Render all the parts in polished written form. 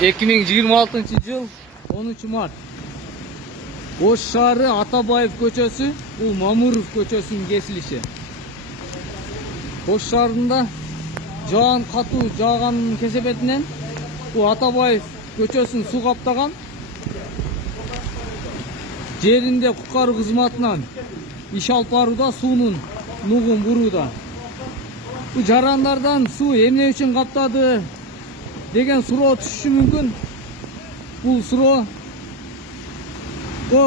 2026 жыл 10 март. Ош шаары Атабаев көчөсү, бул Мамуров көчөсүнүн кесилиши. Ош шаарында жаан катуу жааганын кесепетинен бул Атабаев көчөсүн суу каптаган. Жеринде куткаруу кызматынан иш алып барууда, суунун нугун бурууда. Бул жарандардан суу эмне үчүн каптады деген суроо түшүшү мүмкүн. Бул суроо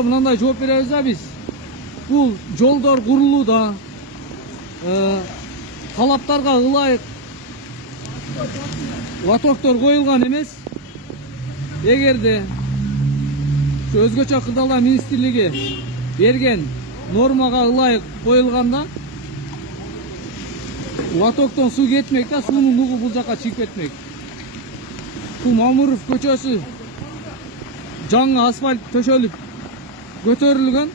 мындай жооп беребиз да биз. Бул жолдор курулууда, талаптарга ылайык лотоктор коюлган эмес. Эгерде өзгөчө кырдаалдар министрлиги берген нормага ылайык коюлганда лотоктон суу кетмек да, суунун нугу бул жака чыгып кетмек. Бул Мамуров көчөсү жаңы асфальт төшөлүп көтөрүлгөн.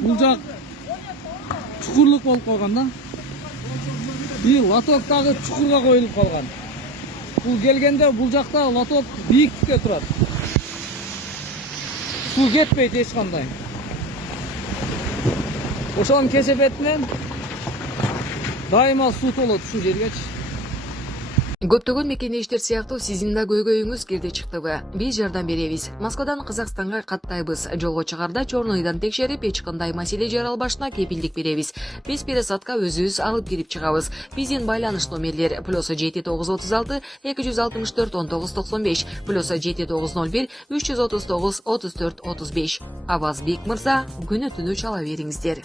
Бул жак чукурлук болуп калган да. И лоток дагы чукурга коюлуп калган. Бул келгенде бул жакта лоток бийиктикте турат. Суу кетпейт эч кандай. Ошонун кесепетинен дайыма суу толот ушул жергечи. Көптөгөн мекендештер сыяктуу сиздин да көйгөйүңүз кирди чыктыбы? Биз жардам беребиз. Москвадан Казакстанга каттайбыз. Жолго чыгарда чорнойдан текшерип, эч кандай маселе жаралбашына кепилдик беребиз. Биз пересадка өзүбүз алып кирип чыгабыз. Биздин байланыш номерлер +7936 264 1995 +7901 339 34 35. Аваз Бек мырза, күнү түнү чала бериңиздер.